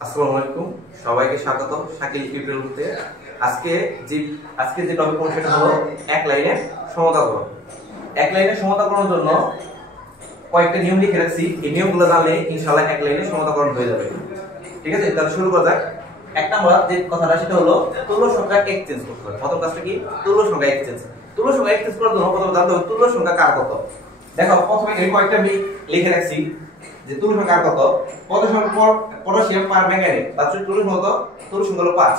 আসসালামু আলাইকুম, সবাইকে স্বাগত শাকিল টিউটোরিয়ালতে। আজকে যে টপিক পড়ব সেটা হলো এক লাইনে সমতাকরণ। এক লাইনে সমতাকরণের জন্য কয়েকটা নিয়ম লিখে রাখছি। এই নিয়মগুলো জানলে ইনশাআল্লাহ এক লাইনে সমতাকরণ হয়ে যাবে। ঠিক আছে, তাহলে শুরু করা যাক। এক নাম্বার যে কথাটা সেটা হলো তুল্য সংখ্যা এক্সচেঞ্জ করতে হবে। প্রথম কাজটা কি? তুল্য সংখ্যা এক্সচেঞ্জ। তুল্য সংখ্যা এক্সচেঞ্জ করার জন্য প্রথমে জানতে হবে তুল্য সংখ্যা কার কত। দেখো প্রথমে এই কয়েকটা আমি লিখে রাখছি যে তুল্য সংখ্যা কত। পটাশিয়াম পারম্যাঙ্গানেট তার তুল্য সংখ্যা তুল্য সংখ্যা হলো 5।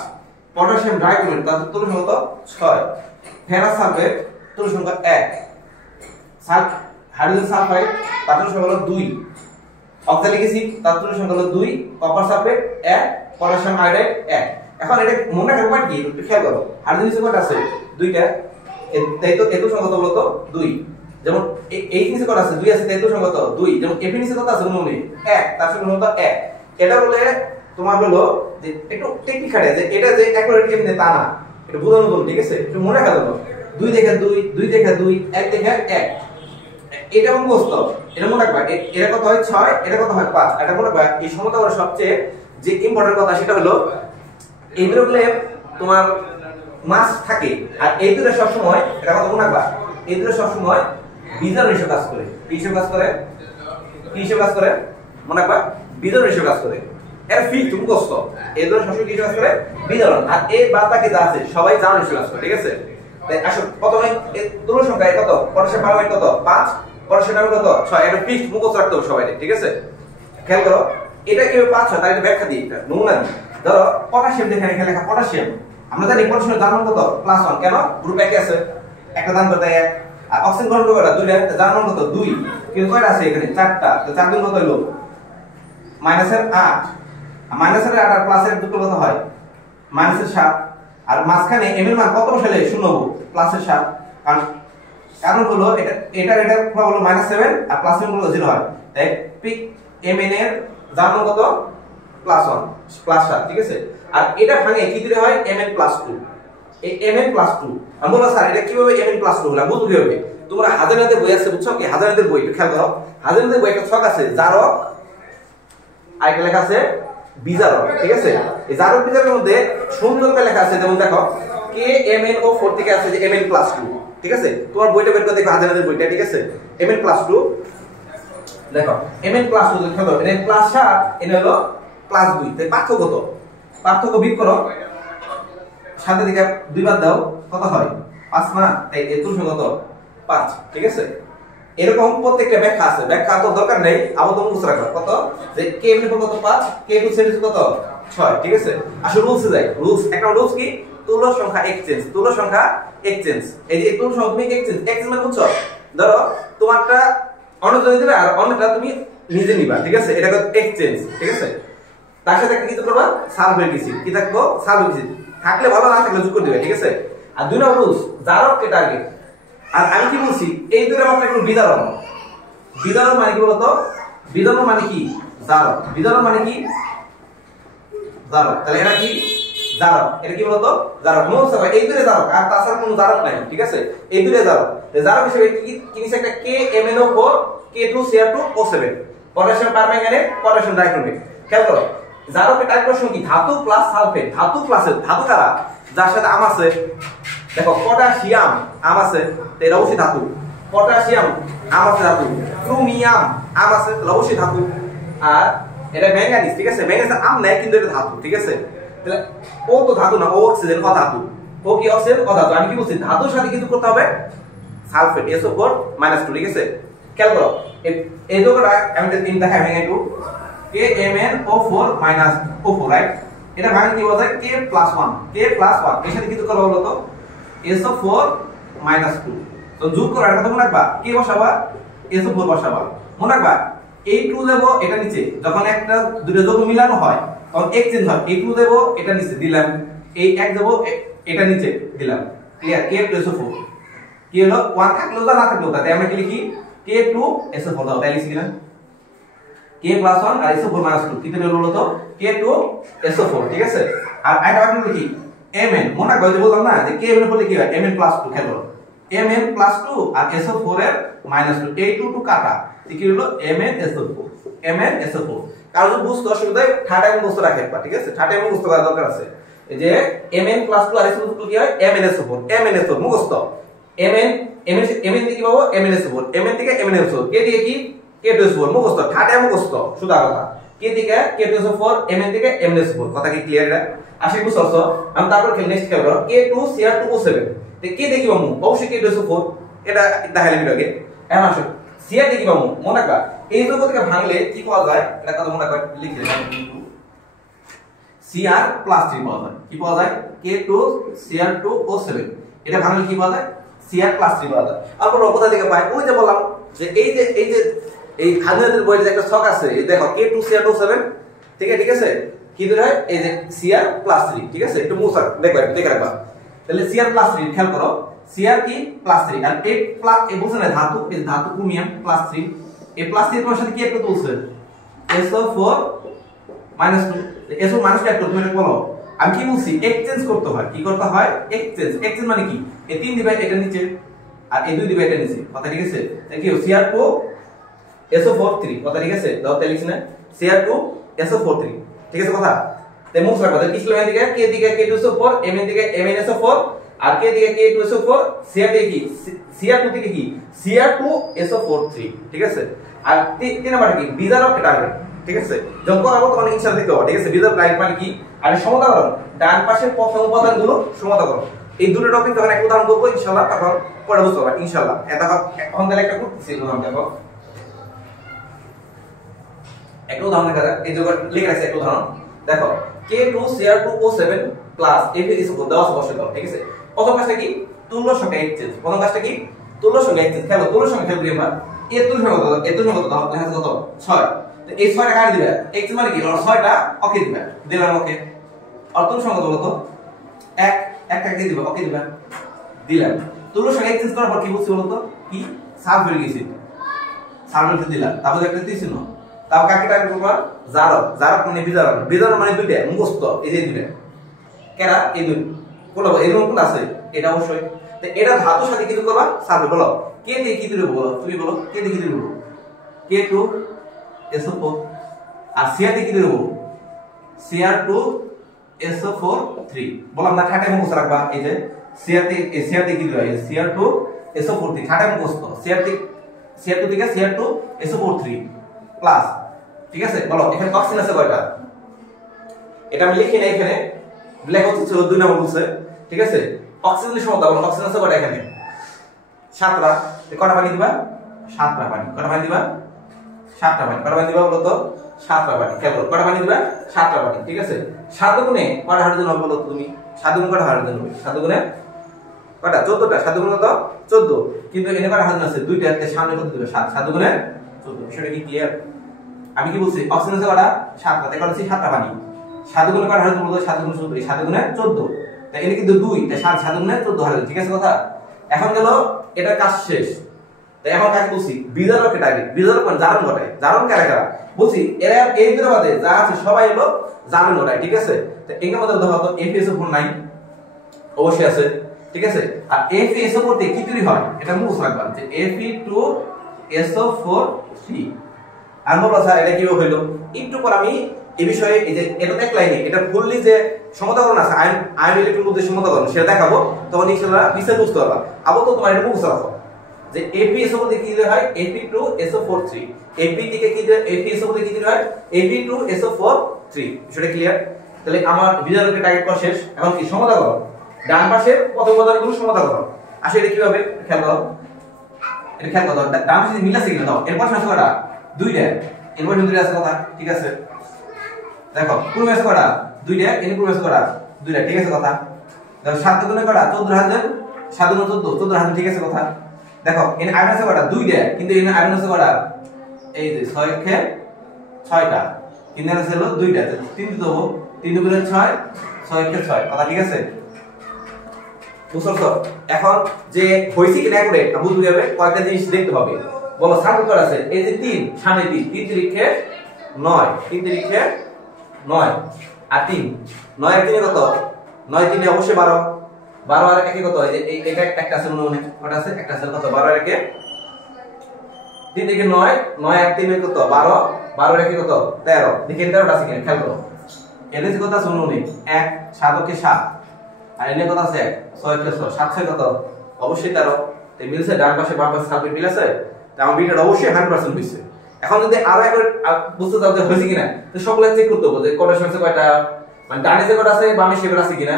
পটাশিয়াম ডাইক্রোমেট তার তুল্য সংখ্যা 6। ফেরাস সালফেট তুল্য সংখ্যা 1। হাইড্রোজেন সালফাইড তার তুল্য সংখ্যা হলো 2। অক্সালিক অ্যাসিড তার তুল্য সংখ্যা হলো 2। Copper sulphate 1। Potassium iodide 1। এখন এটা মনে রাখার উপায় কি একটু খেয়াল করো। হাইড্রোজেন কত আছে? 2টা। এত সংখ্যা তো বলতো 2। যেমন এই নিচে কত আছে? 2 আছে, এত সংখ্যা কত? 2। যেমন এফ নিচে কত আছে? 1 তার সংখ্যা হলো 1। এটা বলে তোমার হলো যে একটু টেকনিক খাটে যে এটা যে অ্যাকুরেট কেমনে তা না, এটা বোঝানোর জন্য। ঠিক আছে, একটু মনে রাখা যাবে। 2 দেখে 2, 2 দেখে 2, 1 দেখে 1। এটা মুখস্থ, এটা মনে রাখবা। এটা কত হয়? 6, এটা কত হয়? 5। এটা মনে রাখবা। এই সমতাকরণের সবচেয়ে যে ইম্পর্টেন্ট কথা সেটা হলো এই দুটোগুলো তোমার মাস থাকে। আর এই দুটো সব সময় এটা কথা মনে রাখবা, এই দুটো সব সময় বিজোড় রেশিও কাজ করে। কি হিসেবে কাজ করে? কি হিসেবে কাজ করে মনে রাখবা? বিজোড় রেশিও কাজ করে। এর ফিক্সড মুখস্থ। এই দুটো সব সময় কি কাজ করে? বিজোড়। আর এই বাদ বাকি যা আছে সবাই জানা রেশিও কাজ করে। ঠিক আছে, তাই আসলে প্রথমে এই তুল্য সংখ্যা কত? পটাশিয়াম পারমাণবিক কত? 5। পটাশিয়াম কত? 6। এটা ফিক্সড মুখস্থ রাখতে হবে সবাই। ঠিক আছে, খেয়াল করো এটা কিভাবে 5 হয় তার একটা ব্যাখ্যা দিই। এটা নমুনা দিই। ধরো পটাশিয়াম দেখে এখানে লেখা পটাশিয়াম। আমরা জানি পটাশিয়ামের দাম কত? +1। কেন? গ্রুপ একই আছে, একটা দাম কত? 1। আর অক্সিজেন গ্রহণ করে দুইটা, দাম কত? 2। কিন্তু কয়টা আছে এখানে? 4টা। তো 4 গুণ কত হলো? -8। আর -8 আর প্লাসের দুটো কত হয়? -7। আর মাঝখানে m এর মান কত বসালে শূন্য হবে? +7। কারণ হলো এটা প্রভাব হলো -7 আর +7 হলো 0 হয়। তাই পিক mn এর দাম কত? +1 +7। ঠিক আছে, আর এটা ভাঙে কি দিলে হয়? mn+2। এই mn+2 আমি বললাম স্যার এটা কিভাবে mn+2 হলো বুঝতে হবে। তোমরা হাজারাতের বই আছে, বুঝছো কি? হাজারাতের বই একটু খেয়াল করো। হাজারাতের বই একটা ছক আছে জারক আর একটা লেখা আছে বিজারক। ঠিক আছে, এই জারক বিজারকের মধ্যে সুন্দর করে লেখা আছে। যেমন দেখো KMnO4 থেকে আছে যে mn+2। ঠিক আছে, তোমার বইটা বের করে দেখো হাজারাতের বইটা। ঠিক আছে, mn+2 দেখো mn+2 দেখো এখানে +7 এনে হলো +2। তাই পার্থক্য কত? পার্থক্য বিয়োগ করো, সাথে দিকে 2 বাদ দাও, কত হয়? 5 না? তাই এত সংখ্যা কত? 5। ঠিক আছে, এরকম প্রত্যেকটা ব্যাখ্যা আছে। ব্যাখ্যা তো দরকার নেই, আপাতত মুখস্থ রাখবা। কত? যে কে এর কত? 5, কে টু সেট কত? 6। ঠিক আছে, আসলে রুলসে যাই। রুলস একটা রুলস কি? তুল্য সংখ্যা এক্সচেঞ্জ। তুল্য সংখ্যা এক্সচেঞ্জ। এই যে তুল্য সংখ্যা তুমি এক্সচেঞ্জ মানে বুঝছো? ধরো তোমারটা অন্যজনে দিবে আর অন্যটা তুমি নিজে নিবা। ঠিক আছে, এটা কত? এক্সচেঞ্জ। ঠিক আছে, তার সাথে একটা কিছু করবা, সালফেট গেছি। কি থাকবো? সালফেট গেছি। থাকলে ভালো, না থাকলে যোগ করে দিবে। ঠিক আছে, আর 2 নম্বর রুলস জারক এটা আগে। আর আমি কি বলছি? এই দুটো মাত্র একটু বিদারণ। বিদারণ মানে কি বলতো? বিদারণ মানে কি? জারক। বিদারণ মানে কি? জারক। তাহলে এটা কি? জারক। এটা কি বলতো? জারক। মনে রাখবে এই দুটো জারক, আর তাছাড়া কোনো জারক নাই। ঠিক আছে, এই দুটো জারক। জারক হিসেবে কি নিছে? একটা KMnO4 K2Cr2O7 potassium permanganate potassium dichromate. খেয়াল করো জারকের টাইপ প্রশ্ন কি? ধাতু প্লাস সালফেট। ধাতু প্লাসের ধাতু কারা? যার সাথে আম আছে। দেখো পটাশিয়াম আম আছে, তো এটা অবশ্যই ধাতু। পটাশিয়াম আম আছে, ধাতু। ক্রোমিয়াম আম আছে, তাহলে অবশ্যই ধাতু। আর এটা ম্যাঙ্গানিজ। ঠিক আছে, ম্যাঙ্গানিজ আম নাই কিন্তু এটা ধাতু। ঠিক আছে, তাহলে ও তো ধাতু না, ও অক্সিজেন, অধাতু। ও কি? অক্সিজেন, অধাতু। আমি কি বলছি? ধাতুর সাথে কিন্তু করতে হবে সালফেট SO4-2। ঠিক আছে, খেয়াল করো এই দুটোটা আমি তিন দেখাই ভেঙে একটু। KMnO4-O4 right. এটা ভাঙলে কি বলা যায়? K+1 K+1 এর সাথে কিন্তু করব বলতো SO4-2। তো যোগ করার কথা মনে রাখবা। কে বসাবা? SO4 বসাবা। মনে রাখবা এই 2 দেব এটা নিচে। যখন একটা দুটো যৌগ মিলানো হয় তখন এক্সচেঞ্জ হয়। এই 2 দেব এটা নিচে দিলাম, এই 1 দেব এটা নিচে দিলাম। ক্লিয়ার? K+SO4 কি হলো? 1 থাকলো না থাকলো তাতে আমরা কি লিখি? K2SO4 দাও, তাই লিখছি না? K+1 আর SO4-2 কি হলো বলতো? K2SO4। ঠিক আছে, আর এটা বাকি লিখি Mn। মনে রাখবা যে বললাম না যে Kmn হলে কি হয়? Mn+2। খেলো Mn+2 আর SO4 এর -2 এই 2 কাটা কি হলো? MnSO4। কারণ যদি বুঝতে অসুবিধা হয় থার্ড টাইম বুঝতে রাখে একবার, ঠিক আছে? থার্ড টাইম বুঝতে করা দরকার আছে। এই যে mn + 2 আর s কি হয় mn/4 mn/4 মুখস্থ। mn থেকে কি পাবো mn/4 mn থেকে mn/4 k থেকে কি k/4 মুখস্থ। থার্ড টাইম মুখস্থ শুধু কথা k থেকে k/4 mn থেকে mn/4 কথা কি ক্লিয়ার? এটা আশা করি বুঝছো। আমি তারপর নেক্সট খেলবো k2 cr2o7 তে k দেখি পাবো অবশ্যই k/4 এটা দেখাইলাম এটাকে। এখন আসো cr দেখি পাবো মনে রাখবা এই দুটো থেকে ভাঙলে কি পাওয়া যায় এটা কথা মনে রাখবা লিখে দিলাম cr + 3 পাওয়া যায়। কি পাওয়া যায় k2 cr2o7 এটা ভাঙলে কি পাওয়া যায় cr + 3 পাওয়া যায়। আর কোন কোথা থেকে পাই ওই যে বললাম যে এই যে এই খাদ্যের বইয়ে যে একটা ছক আছে এই দেখো k2 cr2o7 ঠিক আছে কি ধরে হয় এই যে cr + 3 ঠিক আছে একটু মুছা দেখবা দেখে রাখবা। তাহলে cr + 3 খেয়াল করো cr কি +3 আর এই প্লাস এই বলছ না ধাতু এই ধাতু ক্রোমিয়াম +3 এই +3 তোমার সাথে কি একটা তুলছে SO4 -2 SO -2 একটা তুমি বলো আমি কি বলছি এক্সচেঞ্জ করতে হয় কি করতে হয় এক্সচেঞ্জ মানে কি এই 3 দিবা এটা নিচে আর এই 2 দিবা এটা নিচে কথা ঠিক আছে তাহলে কি cr2 SO4 3 কথা ঠিক আছে দাও তাহলে লিখছ না cr2 SO4 3 ঠিক আছে কথা তাই মুখ রাখবা তাহলে কি ছিল এদিকে k দিকে k2SO4 mn দিকে mnSO4 আর k দিকে k2SO4 cr দিকে কি cr2 দিকে কি cr2SO4 3 ঠিক আছে আর 3 নাম্বার কি বিজার অফ টার্গেট ঠিক আছে যখন করাবো তখন ইনশাআল্লাহ দেখতে পাবো ঠিক আছে বিজার টার্গেট মানে কি আর সমতাকরণ ডান পাশের প্রথম উপাদানগুলো সমতাকরণ এই দুটো টপিক যখন এক উদাহরণ করব ইনশাআল্লাহ তখন পরে বুঝতে পারবা ইনশাআল্লাহ এটা এখন তাহলে একটা করতেছি উদাহরণ দেখো একটা উদাহরণ দেখা যাক এই যে লিখে রাখছি একটা উদাহরণ দেখো k2 cr2o7 plus f is equal দেওয়া বসে দাও ঠিক আছে প্রথম কাজটা কি তুল্য সংখ্যা এক্সচেঞ্জ প্রথম কাজটা কি তুল্য সংখ্যা এক্সচেঞ্জ খেলো তুল্য সংখ্যা খেলবি আমরা এর তুল্য সংখ্যা কত দাও দেখা কত 6 তো এই 6টা কাটে দিবা এক্স মানে কি 6টা ওকে দিবা দিলাম ওকে আর তুল্য সংখ্যা বলো তো 1 একটা দিয়ে দিবা ওকে দিবা দিলাম তুল্য সংখ্যা এক্সচেঞ্জ করার পর কি বলছি বলো তো কি সাব হয়ে গেছে সাব হয়ে দিলাম তারপর একটা দিছি না তাও কাকে টার্গেট করবা জারক মানে বিজারণ মানে দুইটা মুখস্থ এই যে দুইটা কেরা এই দুই বলো এরকম কোন আছে এটা অবশ্যই তো এটা ধাতুর সাথে কিছু করবা সাথে বলো কে দিয়ে কি দিলে বলো তুমি বলো কে দিয়ে কি দিলে বলো k2 SO4 আর cr দিয়ে কি দিলে বলো cr2 SO4 3 বললাম না খাটে মুখস্থ রাখবা এই যে cr দিয়ে কি দিলে cr2 SO4 3 খাটে মুখস্থ cr2 থেকে cr2 SO4 3 প্লাস ঠিক আছে বলো এখানে অক্সিজেন আছে কয়টা এটা আমি লিখি না এখানে ব্ল্যাক হচ্ছে 2 নাম্বার বলছে ঠিক আছে অক্সিজেনের সমতা বলো অক্সিজেন আছে কয়টা এখানে 7টা কয়টা পানি দিবা 7টা পানি কয়টা পানি দিবা 7টা পানি কয়টা পানি দিবা বলো তো 7টা পানি কেবল কয়টা পানি দিবা 7টা পানি ঠিক আছে 7 গুণে কয়টা হাইড্রোজেন হবে বলো তুমি 7 গুণ কয়টা হাইড্রোজেন হবে 7 গুণে কয়টা 14টা 7 গুণ কত 14 কিন্তু এখানে কয়টা হাইড্রোজেন আছে দুইটা এর সামনে কত দিবে 7 7 গুণে 14 বিষয়টা কি ক্লিয়ার আমি কি বলছি অক্সিজেন আছে কয়টা 7টা তাই কত 7টা পানি 7 গুণে কয়টা হাইড্রোজেন বলতো 7 গুণে 14 7 গুণে 14 তাই এটা কিন্তু 2 তাই 7 গুণে 14 হাইড্রোজেন ঠিক আছে কথা এখন গেল এটা কাজ শেষ তাই এখন কাকে বলছি বিজারককে টার্গেট বিজারক মানে জারণ ঘটায় জারণ কারা কারা বলছি এরা এই দুটোর মধ্যে যা আছে সবাই হলো জারণ ঘটায় ঠিক আছে তো এর মধ্যে দেখো তো FeSO4 নাই অবশ্যই আছে ঠিক আছে আর FeSO4 তে কি তৈরি হয় এটা মুখস্থ রাখবা যে Fe2SO4 3 আর বলবা স্যার এটা কিভাবে হলো একটু পর আমি এই বিষয়ে এই যে এটা এক লাইনে এটা ফুললি যে সমতাকরণ আছে আয়ন ইলেকট্রন মধ্যে সমতাকরণ সেটা দেখাবো তখন ইনশাআল্লাহ বিস্তার বুঝতে পারবা আপাতত তোমার এটা মুখস্থ রাখো যে FeSO4 থেকে কি হয় Fe2SO4 3 Fe থেকে কি FeSO4 থেকে কি হয় Fe2SO4 3 সেটা ক্লিয়ার তাহলে আমার বিজারকের টার্গেট করা শেষ এখন কি সমতাকরণ ডান পাশের প্রথম উপাদানগুলো সমতাকরণ আসলে এটা কিভাবে খেয়াল করো এটা খেয়াল করো ডান পাশে মিল আছে কিনা দাও এরপর আছে কয়টা দুইটা এরপর দুইটা আছে কথা ঠিক আছে দেখো পূর্বে আছে কয়টা দুইটা এর পূর্বে আছে কয়টা দুইটা ঠিক আছে কথা দেখো 7 গুণে কয়টা 14000 7 গুণে 14 14000 ঠিক আছে কথা দেখো এর আয়রন আছে কয়টা দুইটা কিন্তু এর আয়রন আছে কয়টা এই যে 6 কে 6টা কিন্তু আছে হলো দুইটা 3 দেবো 3 গুণে 6 6 কে 6 কথা ঠিক আছে বুঝছো এখন যে হইছে কি না করে বুঝতে যাবে কয়টা জিনিস দেখতে হবে বলো সার্কুলার আছে এই যে 3 সামনে 3 তিরিখে 9 3 তিরিখে 9 আর 3 9 এর 3 কত 9 3 অবশ্যই 12 12 আর 1 কত এই এটা একটা আছে মনে কত আছে একটা আছে কত 12 আর 1 3 থেকে 9 9 আর 3 কত 12 12 রেখে কত 13 দেখি 13টা আছে কিনা খেয়াল করো এনে কত আছে 19 1 7 কে 7 আর এনে কত আছে 1 6 কে 6 7 6 কত অবশ্যই 13 তে মিলছে ডান পাশে বাম পাশে সালফেট মিল আছে তা আমার বিটা অবশ্যই 100% মিলছে এখন যদি আরো একবার বুঝতে চাও যে হয়েছে কিনা তো সবগুলো চেক করতে হবে যে কয়টা সমস্যা কয়টা মানে ডানে যে কয়টা আছে বামে সেগুলো আছে কিনা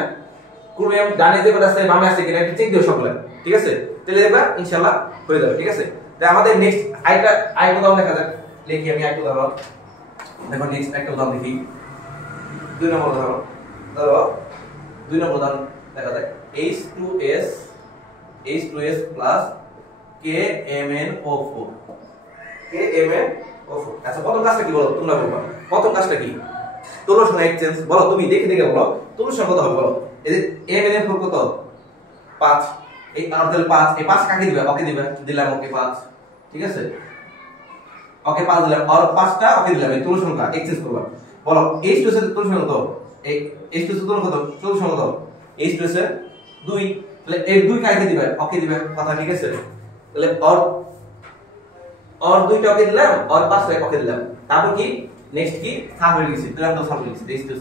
ক্রোমিয়াম ডানে যে কয়টা আছে বামে আছে কিনা একটু চেক দিও সবগুলো ঠিক আছে তাহলে দেখবা ইনশাআল্লাহ হয়ে যাবে ঠিক আছে তাই আমাদের নেক্সট আরেকটা উদাহরণ দেখা যাক লিখি আমি আরেকটা উদাহরণ দেখো নেক্সট একটা উদাহরণ দেখি 2 নম্বর উদাহরণ ধরো 2 নম্বর উদাহরণ দেখা যাক H2S plus KMnO4 KMnO4 আচ্ছা প্রথম কাজটা কি বলো তোমরা বলবা প্রথম কাজটা কি তুলসন এক্সচেঞ্জ বলো তুমি দেখে দেখে বলো তুলসন কত হবে বলো এই যে Mn4 কত 5 এই অর্ধেল 5 এই 5 কাকে দিবে ওকে দিবে দিলাম ওকে 5 ঠিক আছে ওকে 5 দিলাম আর 5টা ওকে দিলাম এই তুলসন কা এক্সচেঞ্জ করলাম বলো H2 এর তুলসন কত এই H2 এর তুলসন কত তুলসন কত H2 এর 2 তাহলে এই 2 কাকে দিবে ওকে দিবে কথা ঠিক আছে তাহলে और দুইটা ওকে দিলাম আর 5টা ওকে দিলাম তারপর কি নেক্সট কি সাবমিট লিখছি দিলাম তো সাবমিট লিখছি H2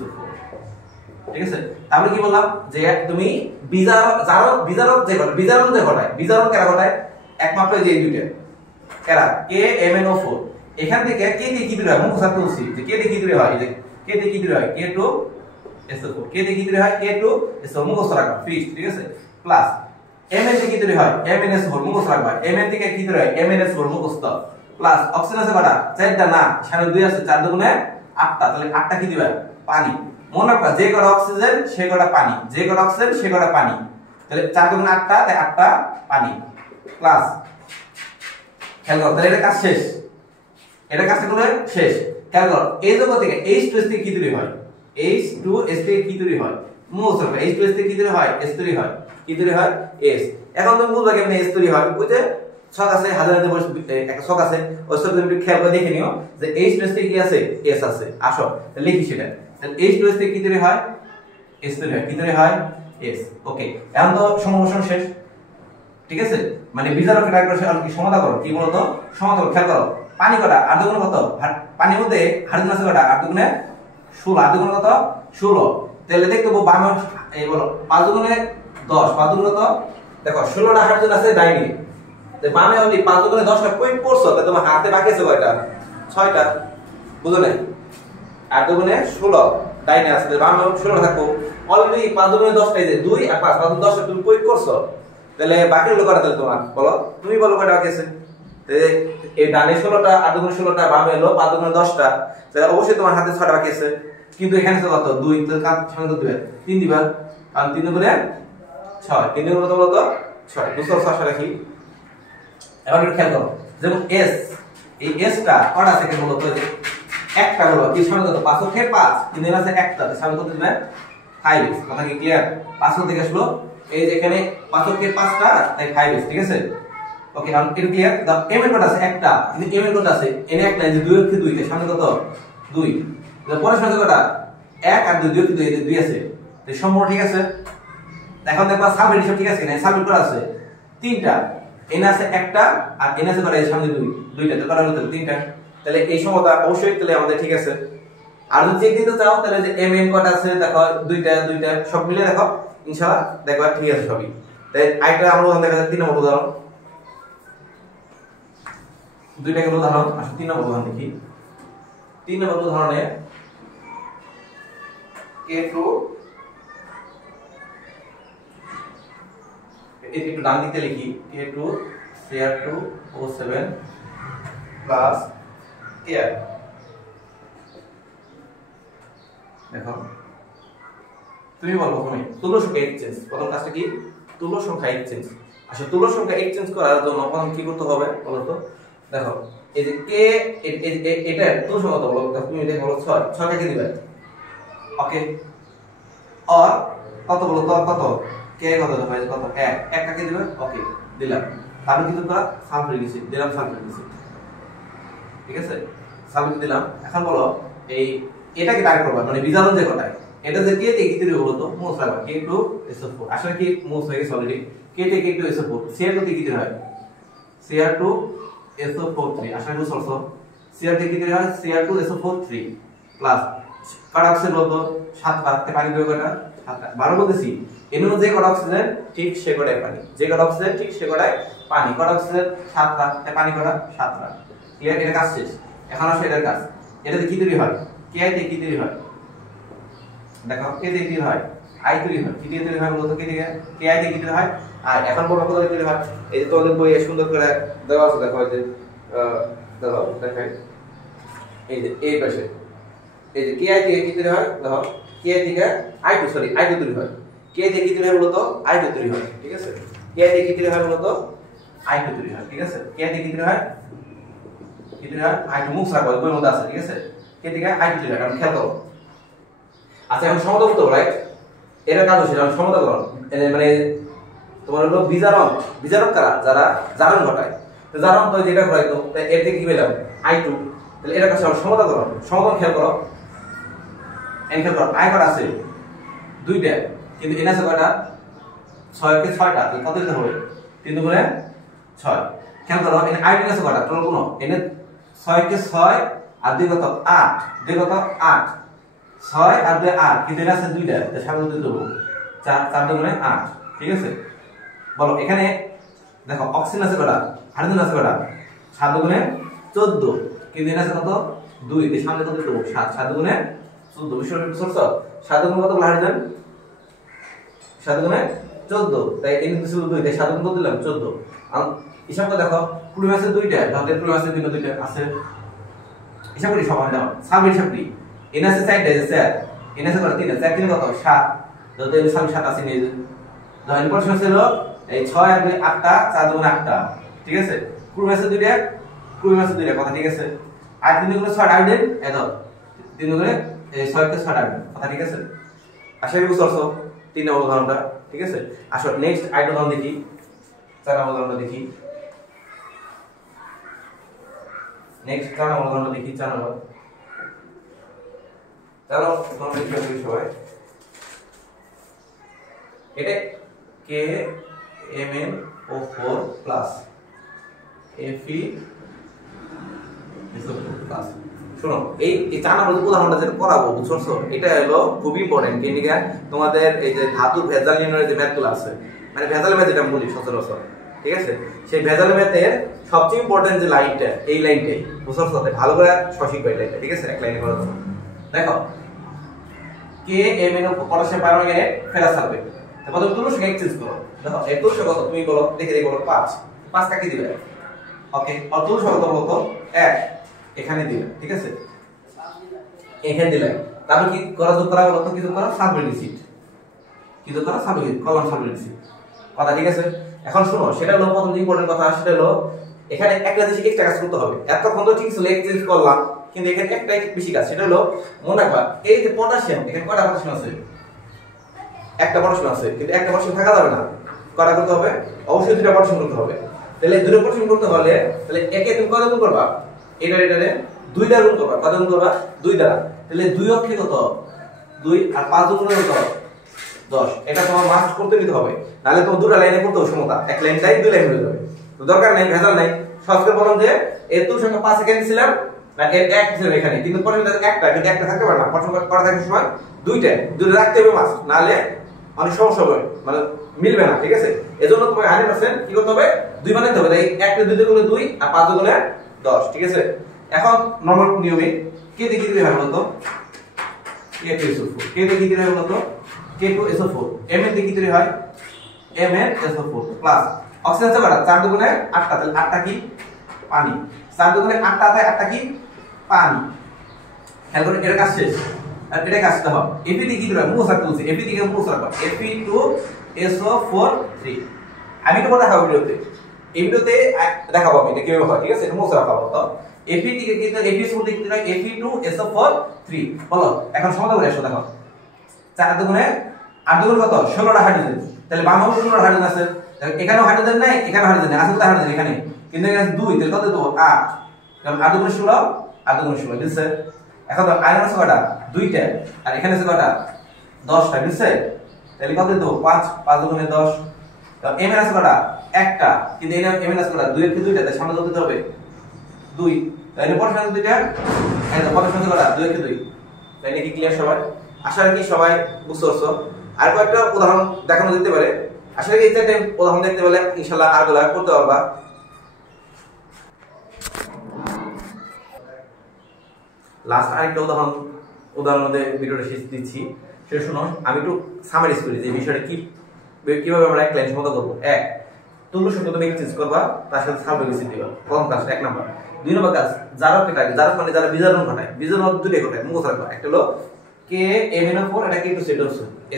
ঠিক আছে তাহলে কি বললাম যে তুমি বিজারণ যে ঘটায় বিজারণ কেন ঘটায় একমাত্র যে দুইটা কেরা KMnO4 এখান থেকে কে দিয়ে কি দূরে হয় মুখস্থ করছি যে কে দিয়ে কি দূরে হয় যে কে দিয়ে কি দূরে হয় K2SO4 কে দিয়ে কি দূরে হয় K2SO মুখস্থ রাখবা ফিক্স ঠিক আছে প্লাস Mn থেকে কি দূরে হয় MnS4 মুখস্থ রাখবা Mn থেকে কি দূরে হয় MnS4 মুখস্থ প্লাস অক্সিজেন আছে কয়টা 4টা না সামনে 2 আছে 4 দুগুণে 8টা তাহলে 8টা কি দিবা পানি মনে রাখবা যে কয়টা অক্সিজেন সে কয়টা পানি যে কয়টা অক্সিজেন সে কয়টা পানি তাহলে 4 দুগুণে 8টা তাই 8টা পানি প্লাস খেয়াল করো তাহলে এটা কাজ শেষ এটা কাজটা করে শেষ খেয়াল করো এই জগৎ থেকে H2S থেকে কি তৈরি হয় H2S থেকে কি তৈরি হয় মুখস্থ রাখবা H2S থেকে কি তৈরি হয় S তৈরি হয় কি তৈরি হয় S এখন তুমি বুঝবা কেমনে S তৈরি হয় ওই যে ছক আছে হাজার একটা ছক আছে ওই ছক তুমি খেয়াল করে দেখে নিও যে H2S থেকে কি আছে S আছে আসো লিখি সেটা তাহলে H2S থেকে কি তৈরি হয় S তৈরি হয় কি তৈরি হয় S ওকে এখন তো সমস্যা শেষ ঠিক আছে মানে বিজারক এটা করে কি সমাধান করো কি বলতো সমাধান খেয়াল করো পানি কটা আর দুগুণ কত পানির মধ্যে হাইড্রোজেন আছে কটা আর দুগুণে 16 আর দুগুণ কত 16 তাহলে দেখতে পাবো বামে এই বলো 5 দুগুণে 10 5 দুগুণ কত দেখো 16টা হাইড্রোজেন আছে ডাইনি তো বামে ওই 5 দুগুণে 10টা পয়েন্ট পড়ছো তাহলে তোমার হাতে বাকি আছে কয়টা 6টা বুঝো না আর দুগুণে 16 ডাইনি আছে বামে 16 থাকো অলরেডি 5 দুগুণে 10টা এই যে 2 আর 5 5 দুগুণে 10টা তুমি পয়েন্ট করছো তাহলে বাকি হলো কয়টা তাহলে তোমার বলো তুমি বলো কয়টা বাকি আছে এই ডানে 16টা আর দুগুণে 16টা বামে হলো 5 দুগুণে 10টা তাহলে অবশ্যই তোমার হাতে 6টা বাকি আছে কিন্তু এখানে তো কত 2 তাহলে কাট সঙ্গে দিবে 3 দিবা কারণ 3 দুগুণে 6 3 দুগুণে কত বলো তো 6 206 রাখি এবার একটু খেয়াল করো যেমন S এই S টা কয়টা আছে বলো তো যে একটা বলো কি সামনে কত 5 থেকে 5 কিন্তু এর আছে একটা সামনে কত দিবে 5 কথা কি ক্লিয়ার 5 থেকে আসলো এই যে এখানে 5 থেকে 5টা তাই 5 ঠিক আছে ওকে এখন এটা ক্লিয়ার দা m এর কত আছে একটা কিন্তু m এর কত আছে n একটা যে 2 থেকে 2 এর সামনে কত 2 এর পরের সাথে কত 1 আর 2 2 থেকে 2 আছে এই সম্পূর্ণ ঠিক আছে এখন দেখবা সাবমিট সব ঠিক আছে না সাবমিট করা আছে তিনটা n আছে একটা আর n আছে কত এর সামনে 2 দুইটা তো করা হলো তিনটা তাহলে এই সমতা অবশ্যই তাহলে আমাদের ঠিক আছে আর যদি চেক দিতে চাও তাহলে যে m n কত আছে দেখো দুইটা সব মিলে দেখো ইনশাআল্লাহ দেখবা ঠিক আছে সবই তাই আইটা আমরা উদাহরণ দেখা যাচ্ছে 3 নম্বর উদাহরণ দুইটা গেল উদাহরণ আসলে 3 নম্বর উদাহরণ দেখি 3 নম্বর উদাহরণে K2 একটু ডান দিকে লিখি K2 Cr2O7 প্লাস Kr দেখো তুমি বলো প্রথমে তুল্য সংখ্যা এক্সচেঞ্জ প্রথম কাজটা কি তুল্য সংখ্যা এক্সচেঞ্জ আসলে তুল্য সংখ্যা এক্সচেঞ্জ করার জন্য প্রথম কি করতে হবে বলো তো দেখো এই যে কে এটা তুল্য সংখ্যা বলো তুমি এটা বলো 6 কে দিবে ওকে আর কত বলো তো কত কে কত হবে কত 1 কাকে দিবে ওকে দিলাম তারপর কি করা সাবমিট দিছি দিলাম সাবমিট দিছি ঠিক আছে সাবমিট দিলাম এখন বলো এই এটাকে টাইপ করবা মানে বিজারণ যে কটায় এটা যে কে থেকে কি দিবে বলো তো মোস রাখবা K2SO4 আসলে কি মোস হয়ে গেছে অলরেডি কে থেকে K2SO4 Cr2 থেকে কি দিবে হয় Cr2SO4 আসলে মোস অলসো Cr থেকে কি তৈরি হয় Cr2SO4 3 প্লাস কটা অক্সিজেন বলতো 7টা, পানি দেবে কয়টা 7টা। 12 বলতেছি এর মধ্যে যে কটা অক্সিজেন ঠিক সে কটাই পানি, যে কটা অক্সিজেন ঠিক সে কটাই পানি। কটা অক্সিজেন 7টা, পানি কটা 7টা। ক্লিয়ার? এটা কাজ শেষ। এখন আসলে এটার কাজ। এটাতে কি তৈরি হয়? Ki থেকে কি তৈরি হয়? দেখো Ki থেকে কি তৈরি হয়? I তৈরি হয়। কি দিয়ে তৈরি হয় বলতো? Ki থেকে Ki থেকে কি তৈরি হয়? আর এখন বড় কথা তৈরি হয়। এই যে তোমাদের বইয়ে সুন্দর করে দেওয়া আছে, দেখো এই যে দেখো দেখাই, এই যে এই পাশে এই যে Ki থেকে কি তৈরি হয়? দেখো Ki থেকে I2 তৈরি হয়। Ki থেকে কি তৈরি হয় বলতো? I2 তৈরি হয়। ঠিক আছে? Ki থেকে কি তৈরি হয় বলতো? I2 তৈরি হয়। ঠিক আছে? Ki থেকে কি তৈরি হয়? কি তৈরি হয়? I2 মুখ রাখো, বইয়ের মধ্যে আছে। ঠিক আছে? Ki থেকে I2 তৈরি হয়। কারণ খেয়াল করো। আচ্ছা এখন সমতা করতে, রাইট? এর কাজ হচ্ছে যেমন সমতাকরণ, মানে তোমার হলো বিজারক কারা? যারা জারণ ঘটায়। তো জারণ তো যেটা ঘটাইতো, এর থেকে কি পেলাম? I2। তাহলে এটা কাছে সমতাকরণ। সমতাকরণ খেয়াল করো, খেয়াল করো, I কটা আছে? দুইটা, কিন্তু এন আছে কয়টা? 6 কে 6টা। তাহলে কত দিতে হবে? 3 দুগুণে 6। খেয়াল করো এখানে I আছে কয়টা? টোটাল কোন এনে 6 কে 6 আর 2 কত? 8। 2 কত? 8। 6 আর 2 8, কিন্তু এর আছে দুইটা, তাহলে সামনে দিতে দেব 4 দুগুণে 8। ঠিক আছে? বলো এখানে দেখো অক্সিজেন আছে কয়টা? হাইড্রোজেন আছে কয়টা? 7 দুগুণে 14, কিন্তু এর আছে কত? 2, তাহলে সামনে কত দেব? 7। 7 দুগুণে 14। বিষয়টা বুঝছো? 7 দুগুণে কত হাইড্রোজেন? 7 দুগুণে 14, তাই এর দিকে ছিল 2, তাই 7 দুগুণে কত দিলাম? 14। হিসাব করে দেখো ক্লোরিন আছে দুইটা, তাহলে ক্লোরিন আছে দুইটা আছে। হিসাব করি সমান দাও, সামনে হিসাব করি। এন আছে 4টা, যে 4 এন আছে কত? 3, 4 3 কত? 7। যদি এর সামনে 7 আছে নিয়ে ধরেন প্রশ্ন ছিল এই 6 আর 2 8টা, 4 দুগুণে 8টা। ঠিক আছে? ক্লোরিন আছে দুইটা, কথা ঠিক আছে? আর 3 দুগুণে 6 হাইড্রোজেন, এত 3 দুগুণে 6 কে 6 হাইড্রোজেন, কথা ঠিক আছে? আশা করি বুঝতে পারছো 3 নম্বর উদাহরণটা। ঠিক আছে? আসো নেক্সট আরেকটা উদাহরণ দেখি, 4 নম্বর উদাহরণটা দেখি। নেক্সট 4 নম্বর উদাহরণটা দেখি। 4 নম্বর চলো উদাহরণ দেখি সবাই। এটা KMnO4 প্লাস Fe প্লাস। শোনো এই 4 নম্বর উদাহরণটা যেটা করাবো, বুঝছো? এটা হলো খুব ইম্পর্টেন্ট। কেনিকা তোমাদের এই যে ধাতু ভেজাল নির্ণয়ের যে ম্যাথগুলো আছে, মানে ভেজাল ম্যাথ যেটা বলি সচরাচর, ঠিক আছে? সেই ভেজাল ম্যাথের সবচেয়ে ইম্পর্টেন্ট যে লাইনটা, এই লাইনটাই বুঝছো? ভালো করে সঠিক করে লাইনটা, ঠিক আছে? এক লাইনে করে দাও। দেখো KMnO potassium permanganate ferrous sulphate, তারপর তুমি তুলসী এক্সচেঞ্জ করো। দেখো এই তুলসী কত? তুমি বলো, দেখে বলো 5 কাকে দিবে? ওকে, আর তুলসী কত বলো তো? 1 এখানে দিলে, ঠিক আছে? এখানে দিলে তারপর কি করা? যোগ করা বলো তো, কি যোগ করা? Sulphate acid. কি যোগ করা? সালফেট, কলম সালফেট অ্যাসিড, কথা ঠিক আছে? এখন শুনো, সেটা হলো প্রথম ইম্পর্টেন্ট কথা, সেটা হলো এখানে একটা জিনিস এক্সট্রা কাজ করতে হবে। এতক্ষণ তো ঠিক ছিল, এক্সচেঞ্জ করলাম, কিন্তু এখানে একটা বেশি কাজ। সেটা হলো মনে রাখবা, এই যে পটাশিয়াম, এখানে কয়টা পটাশিয়াম আছে? একটা পটাশিয়াম আছে, কিন্তু একটা পটাশিয়াম থাকা যাবে না। কয়টা করতে হবে? অবশ্যই 2টা পটাশিয়াম করতে হবে। তাহলে 2টা পটাশিয়াম করতে হলে তাহলে একে তুমি কত গুণ করবা? এটারে 2 দ্বারা গুণ করবা। কত গুণ করবা? 2 দ্বারা। তাহলে 2 অক্ষে কত? 2 আর 5 গুণ কত? 10। এটা তোমার মাস্ট করতে নিতে হবে, নাহলে তোমার 2টা লাইনে করতে হবে সমতা। এক লাইনটাই 2 লাইন হয়ে যাবে। তো দরকার নাই, ভেজাল নাই। সহজ করে বললাম যে এর তুল সংখ্যা 5 এখানে ছিলাম, না এর 1 ছিল এখানে, কিন্তু পরিমাণটা একটা, কিন্তু একটা থাকতে পারে না। পছন্দ করা থাকে সময় দুইটা রাখতে হবে মাস্ট, নাহলে অনেক সমস্যা হবে, মানে মিলবে না। ঠিক আছে? এজন্য তোমাকে 100% কি করতে হবে? 2 বানাইতে হবে। তাই 1 কে 2 দিয়ে গুণে 2 আর 5 দিয়ে গুণে 10। ঠিক আছে? এখন নরমাল নিয়মে কে দিয়ে কি দিতে হয় বলতো? K2SO4। কে দিয়ে কি দিতে হয় বলতো? K2SO4। M এর দিয়ে কি তৈরি হয়? MnSO4 প্লাস অক্সিজেন আছে কয়টা? 4 দুগুণে 8টা, তাহলে 8টা কি? পানি। 4 দুগুণে 8টা, তাই 8টা কি? পানি। খেয়াল করে এর কাজ শেষ, আর এটা কাজ দাও। Fe দিয়ে কি দিবা? মুছ রাখতে বলছি। Fe দিয়ে মুছ রাখবা। Fe2SO4 3। আমি তো দেখাবো ভিডিওতে, এই ভিডিওতে দেখাবো আমি এটা কিভাবে হয়। ঠিক আছে? এটা মুছ রাখাবো। তো Fe থেকে কি দিতে? Fe দিয়ে কি দিতে? Fe2SO4 3। বলো এখন সমাধান করে আসো। দেখো 4 দুগুণে 8 দুগুণে কত? 16টা হাইড্রোজেন। তাহলে বাম পাশে 16টা হাইড্রোজেন আছে। এখানেও হাইড্রোজেন নাই, এখানেও হাইড্রোজেন নাই। আছে তো হাইড্রোজেন এখানে, কিন্তু এখানে 2, তাহলে কত দেবো? 8। কারণ 8 দুগুণে 16, 8 দুগুণে 16 দিছে। এখন তো আয়রন আছে কয়টা? 2টা, আর এখানে আছে কয়টা? 10টা, দিছে। তাহলে কত দেবো? 5 দুগুণে 10। তাহলে এম এর আছে কয়টা? একটা, কিন্তু এর এম এর আছে কয়টা? 2 এর কি 2টা, তাই সামনে কত দিতে হবে? 2। তাইলে পরের সংখ্যা দুইটা একদম পরের সংখ্যা করা 2 কে 2 তাইলে কি ক্লিয়ার সবাই আশা করি সবাই বুঝতে পারছো আর কয়েকটা উদাহরণ দেখানো যেতে পারে আশা করি এই যে উদাহরণ দেখতে পেলে ইনশাআল্লাহ আর গুলো করতে পারবা লাস্ট আরেকটা উদাহরণ মধ্যে ভিডিওটা শেষ দিচ্ছি সেটা শুনো আমি একটু সামারাইজ করি যে বিষয়টা কিভাবে আমরা এক লাইন সমতা করব এক তুল্য সংখ্যা তুমি এক্সচেঞ্জ করবা তার সাথে সাবডিভিশন দিবা প্রথম কাজ এক নাম্বার দুই নম্বর কাজ যারা কেটাকে যারা মানে যারা বিজারণ ঘটায় বিজারণ দুটোই ঘটায় মুখস্থ রাখবা একটা হলো কে mn4 এটা কে টু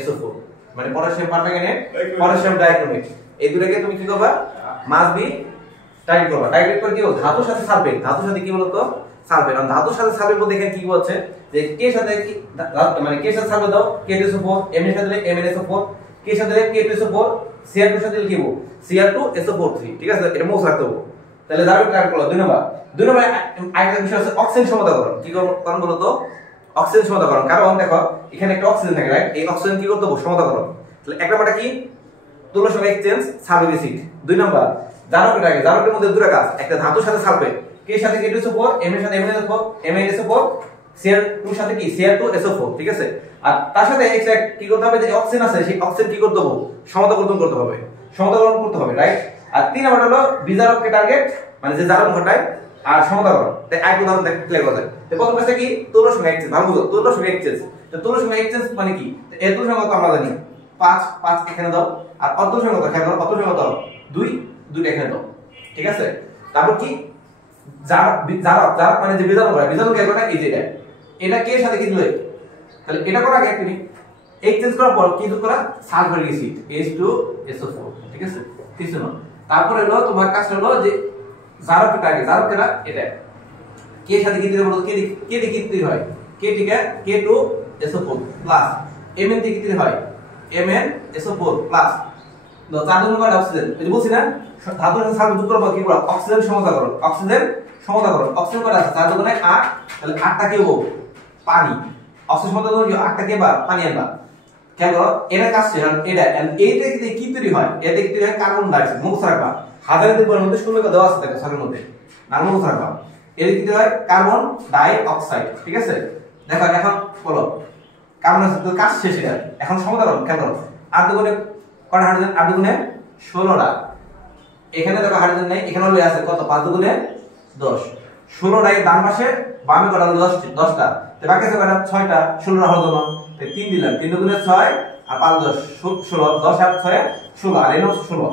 so4 মানে পটাশিয়াম পারম্যাঙ্গানেট পটাশিয়াম ডাইক্রোমেট এই দুটোকে তুমি কি করবা মাস্ট বি টাইট করবা টাইট করে কি ধাতুর সাথে সালফেট ধাতুর সাথে কি বলতো সালফেট আর ধাতুর সাথে সালফেট বলতে এখানে কি বলছে যে কে সাথে কি মানে কে সাথে সালফেট দাও k2so4 mn এর সাথে mnso4 কে সাথে k2so4 cr2 সাথে কি বলবো cr2so43 ঠিক আছে এটা মুখস্থ রাখতে হবে তাহলে যারা ট্রাই করলো দুই নম্বর আরেকটা বিষয় আছে অক্সিজেন সমতাকরণ কি কারণ বলতো অক্সিজেন সমতাকরণ কারণ দেখো এখানে একটা অক্সিজেন থাকে রাইট এই অক্সিজেন কি করতে হবে সমতাকরণ তাহলে এক নম্বরটা কি তুল্য সংখ্যা এক্সচেঞ্জ সাবডিভিশন দুই নম্বর জারকের মধ্যে দুটো কাজ একটা ধাতুর সাথে সালফেট কে এর সাথে k2so4 m এর সাথে mnso4 cr2 সাথে কি cr2so4 ঠিক আছে আর তার সাথে কি করতে হবে যে অক্সিজেন আছে সেই অক্সিজেন কি করতে হবে সমতাকরণ করতে হবে রাইট আর তিন নম্বর হলো বিজারককে টার্গেট মানে যে জারণ ঘটায় আর সমতাকরণ তাই এক উদাহরণ ক্লিয়ার করা যায় তো প্রথম কাজটা কি তুল্য সংখ্যা এক্সচেঞ্জ ভালো বুঝো তুল্য সংখ্যা এক্সচেঞ্জ তো তুল্য সংখ্যা এক্সচেঞ্জ মানে কি এর তুল্য সংখ্যা তো আমরা জানি 5 এখানে দাও আর অর্ধ সংখ্যা এখানে দাও অর্ধ সংখ্যা দাও 2 এখানে দাও ঠিক আছে তারপর কি যারা মানে যে বিজারণ কে ঘটায় এই যে এটা কে এর সাথে কি দিলে তাহলে এটা করার আগে তুমি এক্সচেঞ্জ করার পর কি যোগ করা সালফারিক অ্যাসিড H2SO4 ঠিক আছে কিছু না তারপর হলো তোমার কাজটা হলো যে জারকটা এটা কে এর সাথে কি দিলে বলো কে দিয়ে কি তৈরি হয় কে থেকে k2SO4 প্লাস mn থেকে কি তৈরি হয় mnSO4 প্লাস তো চার নম্বর অক্সিজেন এই যে বলছি না ধাতুর সাথে সালফার যোগ করব কি বলা অক্সিজেন সমতাকরণ অক্সিজেন করা আছে 4 দুগুণে 8 তাহলে 8টা কি হবে পানি অক্সিজেন সমতাকরণ কি 8টা কি বা পানি আনবা কেন এটা কাজ ছিল এটা এইটা কি তৈরি হয় এতে কি তৈরি হয় কার্বন ডাই অক্সাইড মুখস্থ রাখবা হাজারের দিনের মধ্যে ষোলো দেওয়া আছে দেখো ছকের মধ্যে নাম মুখস্থ রাখবা এর কি তৈরি হয় কার্বন ডাই অক্সাইড ঠিক আছে দেখো এখন বলো কার্বন ডাই কাজ শেষ এটা এখন সমতাকরণ কেন 8 দুগুণে কত হাইড্রোজেন 8 দুগুণে 16টা এখানে দেখো হাইড্রোজেন নাই এখানে হলো আছে কত 5 দুগুণে 10 16টা ডান পাশে বামে কত হলো 10টা তো বাকি আছে কয়টা 6টা 16 হলো জন্য তাই 3 দিলাম 3 দুগুণে 6 আর 5 10 16 10 আর 6 16 আর এনো 16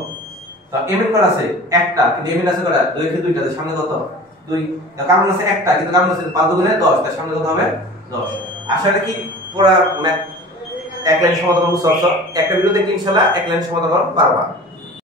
তো এমএন কত আছে একটা কিন্তু এমএন আছে কত 2 কে 2টা সামনে কত 2 তো কার্বন আছে একটা কিন্তু কার্বন আছে 5 দুগুণে 10 তার সামনে কত হবে 10 আশাটা কি পুরো এক লাইন সমাধান বুঝছো একটা ভিডিও দেখলে ইনশাআল্লাহ এক লাইন সমাধান পারবা